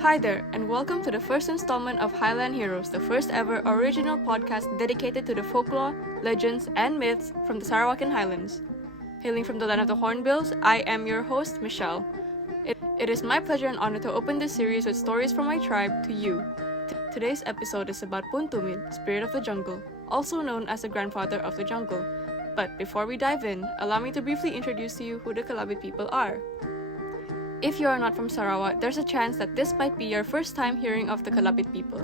Hi there, and welcome to the first installment of Highland Heroes, the first ever original podcast dedicated to the folklore, legends, and myths from the Sarawakian Highlands. Hailing from the land of the Hornbills, I am your host, Michelle. It is my pleasure and honor to open this series with stories from my tribe to you. Today's episode is about Tumid, spirit of the jungle, also known as the grandfather of the jungle. But before we dive in, allow me to briefly introduce to you who the Kalabit people are. If you are not from Sarawak, there's a chance that this might be your first time hearing of the Kalabit people.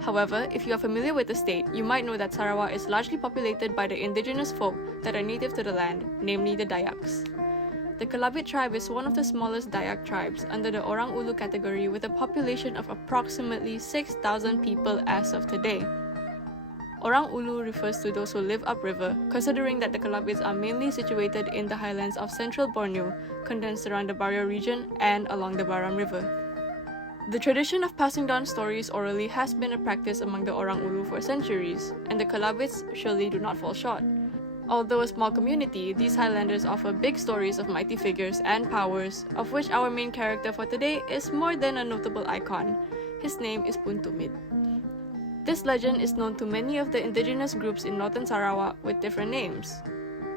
However, if you are familiar with the state, you might know that Sarawak is largely populated by the indigenous folk that are native to the land, namely the Dayaks. The Kalabit tribe is one of the smallest Dayak tribes under the Orang Ulu category with a population of approximately 6,000 people as of today. Orang Ulu refers to those who live upriver, considering that the Kalabits are mainly situated in the highlands of central Borneo, condensed around the Barrier region and along the Baram River. The tradition of passing down stories orally has been a practice among the Orang Ulu for centuries, and the Kalabits surely do not fall short. Although a small community, these Highlanders offer big stories of mighty figures and powers, of which our main character for today is more than a notable icon. His name is Tumid. This legend is known to many of the indigenous groups in northern Sarawak with different names.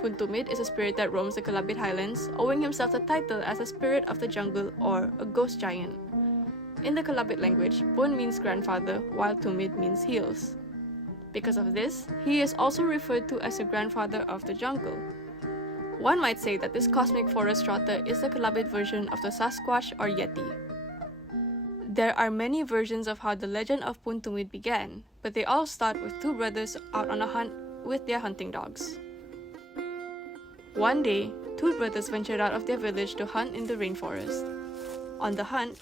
Tumid is a spirit that roams the Kalabit Highlands, owing himself the title as a spirit of the jungle or a ghost giant. In the Kalabit language, Pun means grandfather, while Tumid means heels. Because of this, he is also referred to as the grandfather of the jungle. One might say that this cosmic forest trotter is the Kalabit version of the Sasquatch or Yeti. There are many versions of how the legend of Tumid began, but they all start with two brothers out on a hunt with their hunting dogs. One day, two brothers ventured out of their village to hunt in the rainforest. On the hunt,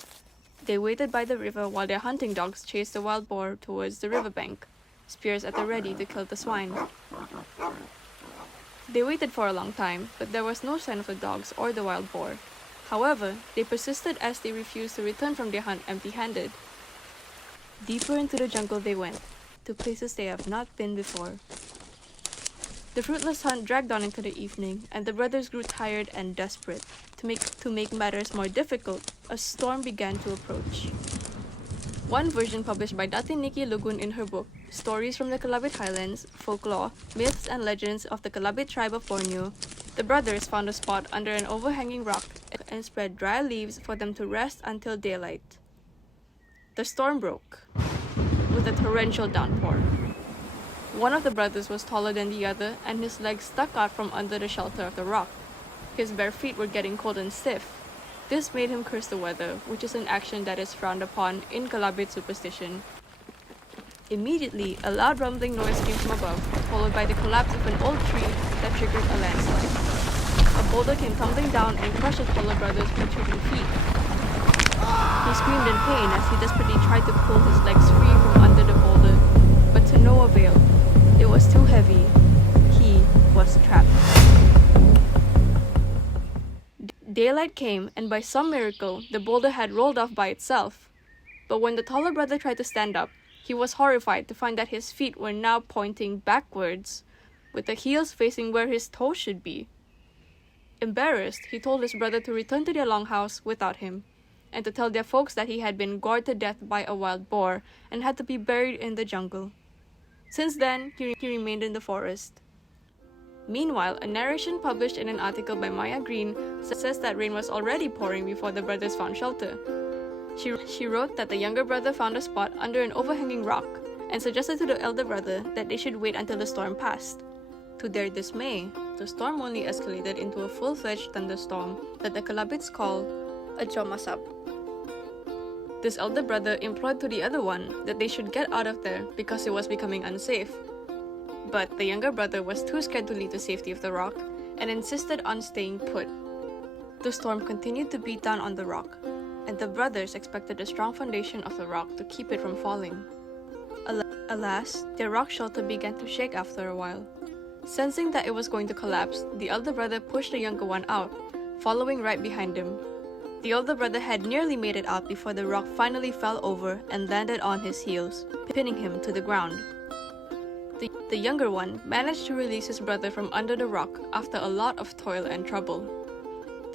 they waited by the river while their hunting dogs chased the wild boar towards the riverbank, spears at the ready to kill the swine. They waited for a long time, but there was no sign of the dogs or the wild boar. However, they persisted as they refused to return from their hunt empty-handed. Deeper into the jungle they went, to places they have not been before. The fruitless hunt dragged on into the evening, and the brothers grew tired and desperate. To make matters more difficult, a storm began to approach. One version published by Datin Niki Lugun in her book, Stories from the Kalabit Highlands, Folklore, Myths and Legends of the Kalabit Tribe of Borneo, the brothers found a spot under an overhanging rock and spread dry leaves for them to rest until daylight. The storm broke, with a torrential downpour. One of the brothers was taller than the other, and his legs stuck out from under the shelter of the rock. His bare feet were getting cold and stiff. This made him curse the weather, which is an action that is frowned upon in Kalabit superstition. Immediately, a loud rumbling noise came from above, followed by the collapse of an old tree that triggered a landslide. A boulder came tumbling down and crushed his taller brother's protruding feet. He screamed in pain as he desperately tried to pull his legs free from under the boulder, but to no avail. It was too heavy. He was trapped. Daylight came, and by some miracle, the boulder had rolled off by itself. But when the taller brother tried to stand up, he was horrified to find that his feet were now pointing backwards, with the heels facing where his toes should be. Embarrassed, he told his brother to return to their longhouse without him, and to tell their folks that he had been gored to death by a wild boar and had to be buried in the jungle. Since then, he remained in the forest. Meanwhile, a narration published in an article by Maya Green says that rain was already pouring before the brothers found shelter. She wrote that the younger brother found a spot under an overhanging rock and suggested to the elder brother that they should wait until the storm passed. To their dismay, the storm only escalated into a full-fledged thunderstorm that the Kalabits call a chomasap. This elder brother implored to the other one that they should get out of there because it was becoming unsafe. But the younger brother was too scared to leave the safety of the rock and insisted on staying put. The storm continued to beat down on the rock, and the brothers expected the strong foundation of the rock to keep it from falling. Alas, their rock shelter began to shake after a while. Sensing that it was going to collapse, the elder brother pushed the younger one out, following right behind him. The older brother had nearly made it out before the rock finally fell over and landed on his heels, pinning him to the ground. The younger one managed to release his brother from under the rock after a lot of toil and trouble.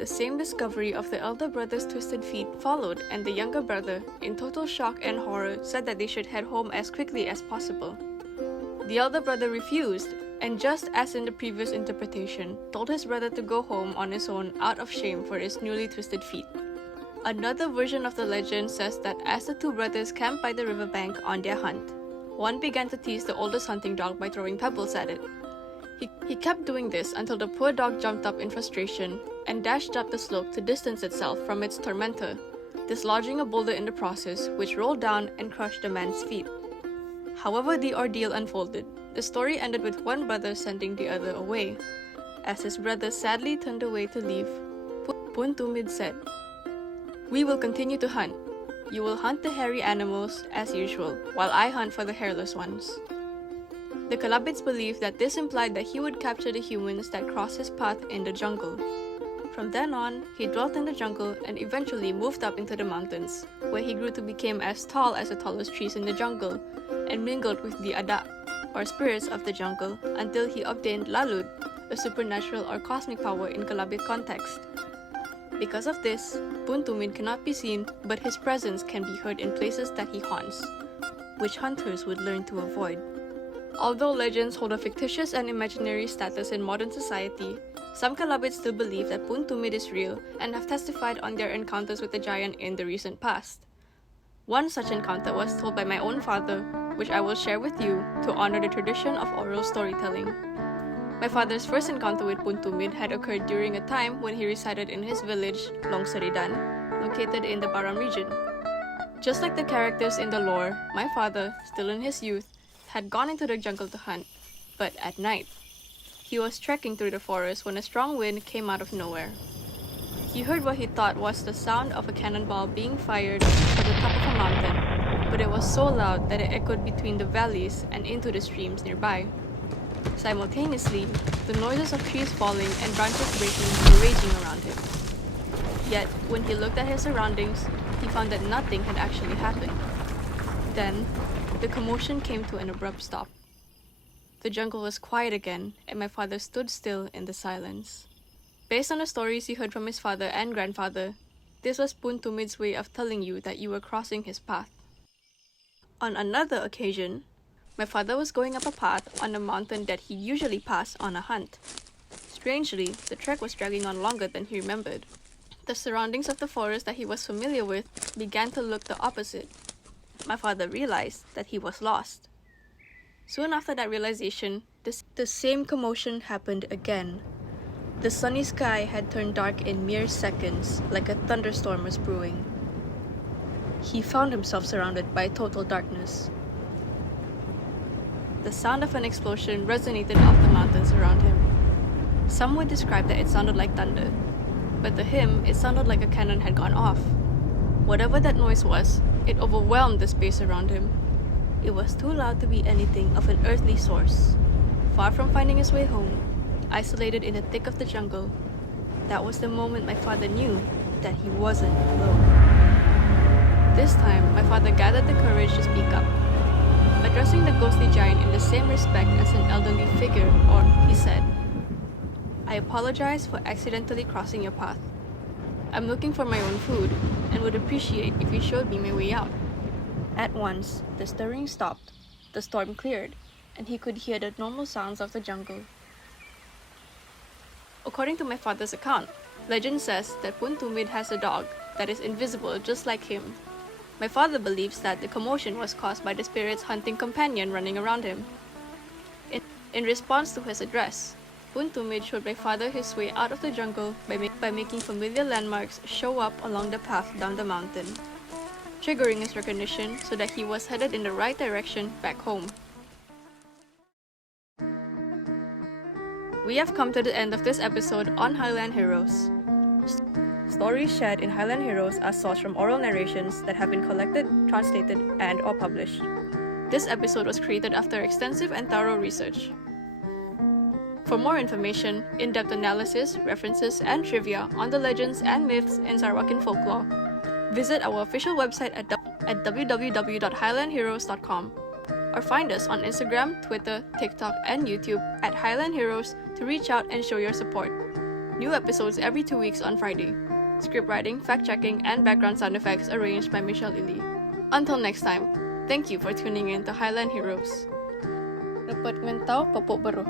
the same discovery of the elder brother's twisted feet followed, and the younger brother, in total shock and horror, said that they should head home as quickly as possible. The elder brother refused, and just as in the previous interpretation, told his brother to go home on his own out of shame for his newly twisted feet. Another version of the legend says that as the two brothers camped by the riverbank on their hunt, one began to tease the oldest hunting dog by throwing pebbles at it. He kept doing this until the poor dog jumped up in frustration and dashed up the slope to distance itself from its tormentor, dislodging a boulder in the process, which rolled down and crushed the man's feet. However the ordeal unfolded, the story ended with one brother sending the other away. As his brother sadly turned away to leave, Tumid said, "We will continue to hunt. You will hunt the hairy animals, as usual, while I hunt for the hairless ones." The Kalabids believed that this implied that he would capture the humans that crossed his path in the jungle. From then on, he dwelt in the jungle and eventually moved up into the mountains, where he grew to become as tall as the tallest trees in the jungle, and mingled with the Ada, or spirits of the jungle, until he obtained Lalud, a supernatural or cosmic power in Kalabid context. Because of this, Tumid cannot be seen, but his presence can be heard in places that he haunts, which hunters would learn to avoid. Although legends hold a fictitious and imaginary status in modern society, some Kalabids still believe that Tumid is real and have testified on their encounters with the giant in the recent past. One such encounter was told by my own father, which I will share with you to honor the tradition of oral storytelling. My father's first encounter with Tumid had occurred during a time when he resided in his village, Longsaridan, located in the Baram region. Just like the characters in the lore, my father, still in his youth, had gone into the jungle to hunt, but at night. He was trekking through the forest when a strong wind came out of nowhere. He heard what he thought was the sound of a cannonball being fired from the top of a mountain, but it was so loud that it echoed between the valleys and into the streams nearby. Simultaneously, the noises of trees falling and branches breaking were raging around him. Yet, when he looked at his surroundings, he found that nothing had actually happened. Then, the commotion came to an abrupt stop. The jungle was quiet again, and my father stood still in the silence. Based on the stories he heard from his father and grandfather, this was Tumid's way of telling you that you were crossing his path. On another occasion, my father was going up a path on a mountain that he usually passed on a hunt. Strangely, the trek was dragging on longer than he remembered. The surroundings of the forest that he was familiar with began to look the opposite. My father realized that he was lost. Soon after that realization, the same commotion happened again. The sunny sky had turned dark in mere seconds, like a thunderstorm was brewing. He found himself surrounded by total darkness. The sound of an explosion resonated off the mountains around him. Some would describe that it sounded like thunder, but to him, it sounded like a cannon had gone off. Whatever that noise was, it overwhelmed the space around him. It was too loud to be anything of an earthly source. Far from finding his way home, isolated in the thick of the jungle, that was the moment my father knew that he wasn't alone. This time, my father gathered the courage to speak up. Addressing the ghostly giant in the same respect as an elderly figure, he said, "I apologize for accidentally crossing your path. I'm looking for my own food, and would appreciate if you showed me my way out." At once, the stirring stopped, the storm cleared, and he could hear the normal sounds of the jungle. According to my father's account, legend says that Tumid has a dog that is invisible just like him. My father believes that the commotion was caused by the spirit's hunting companion running around him. In response to his address, Tumid showed my father his way out of the jungle by making familiar landmarks show up along the path down the mountain, triggering his recognition so that he was headed in the right direction back home. We have come to the end of this episode on Highland Heroes. Stories shared in Highland Heroes are sourced from oral narrations that have been collected, translated, and/or published. This episode was created after extensive and thorough research. For more information, in-depth analysis, references, and trivia on the legends and myths in Sarawak folklore, visit our official website at www.highlandheroes.com, or find us on Instagram, Twitter, TikTok, and YouTube at Highland Heroes to reach out and show your support. New episodes every 2 weeks on Friday. Script writing, fact-checking, and background sound effects arranged by Michelle Illy. Until next time, thank you for tuning in to Highland Heroes. Dapat ngentaw, papo baro.